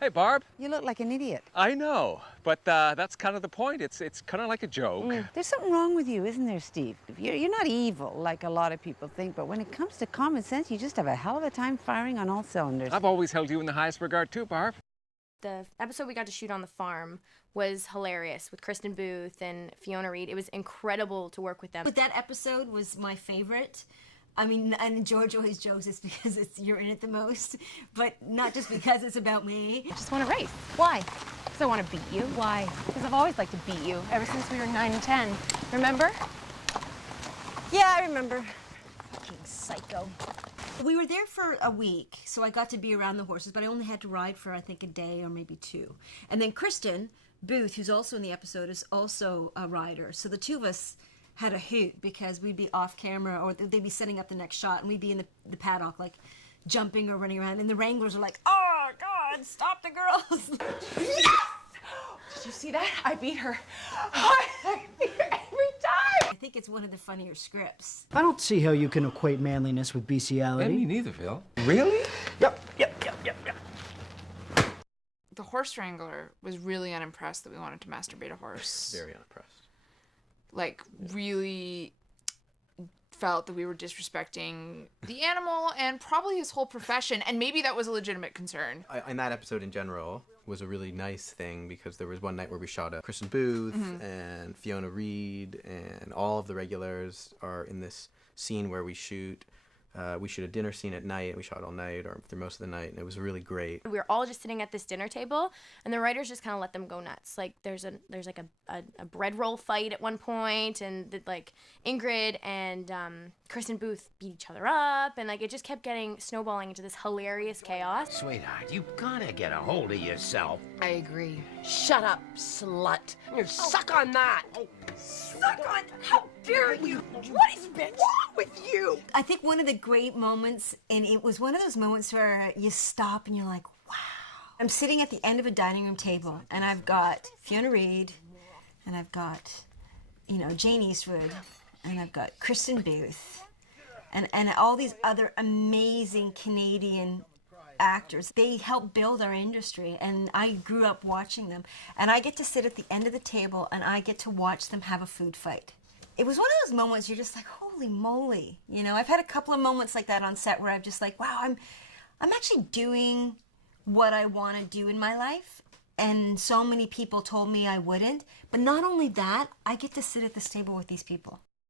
Hey, Barb. You look like an idiot. I know, but that's kind of the point. It's kind of like a joke. There's something wrong with you, isn't there, Steve? You're not evil like a lot of people think, but when it comes to common sense, you just have a hell of a time firing on all cylinders. I've always held you in the highest regard too, Barb. The episode we got to shoot on the farm was hilarious with Kristen Booth and Fiona Reed. It was incredible to work with them. But that episode was my favorite. I mean, and George always jokes it's because you're in it the most, but not just because it's about me. I just want to race. Why? Because I want to beat you. Why? Because I've always liked to beat you, ever since we were 9 and 10. Remember? Yeah, I remember. Fucking psycho. We were there for a week, so I got to be around the horses, but I only had to ride for, I think, a day or maybe 2. And then Kristen Booth, who's also in the episode, is also a rider. So the two of us had a hoot because we'd be off camera or they'd be setting up the next shot and we'd be in the paddock like jumping or running around and the wranglers are like, oh God, stop the girls. Yes! Did you see that? I beat her. I beat her every time. I think it's one of the funnier scripts. I don't see how you can equate manliness with bestiality. Me neither, Phil. Really? Yep. The horse wrangler was really unimpressed that we wanted to masturbate a horse. Very unimpressed. Like, really felt that we were disrespecting the animal and probably his whole profession, and maybe that was a legitimate concern. And that episode in general was a really nice thing because there was one night where we shot a Kristen Booth and Fiona Reed and all of the regulars are in this scene where we shoot a dinner scene at night and we shot all night or through most of the night and it was really great. We were all just sitting at this dinner table and the writers just kind of let them go nuts. Like there's like a bread roll fight at one point and like Ingrid and Kristen Booth beat each other up and like it just kept getting snowballing into this hilarious chaos. Sweetheart, you gotta get a hold of yourself. I agree. Shut up, slut. You suck on that. Suck on? How dare you? What is wrong with you? I think one of the great moments, and it was one of those moments where you stop and you're like, wow. I'm sitting at the end of a dining room table and I've got Fiona Reed and I've got, Jane Eastwood and I've got Kristen Booth and all these other amazing Canadian actors. They help build our industry and I grew up watching them and I get to sit at the end of the table and I get to watch them have a food fight. It was one of those moments you're just like, holy moly. I've had a couple of moments like that on set where I'm just like, wow, I'm actually doing what I want to do in my life. And so many people told me I wouldn't. But not only that, I get to sit at this table with these people.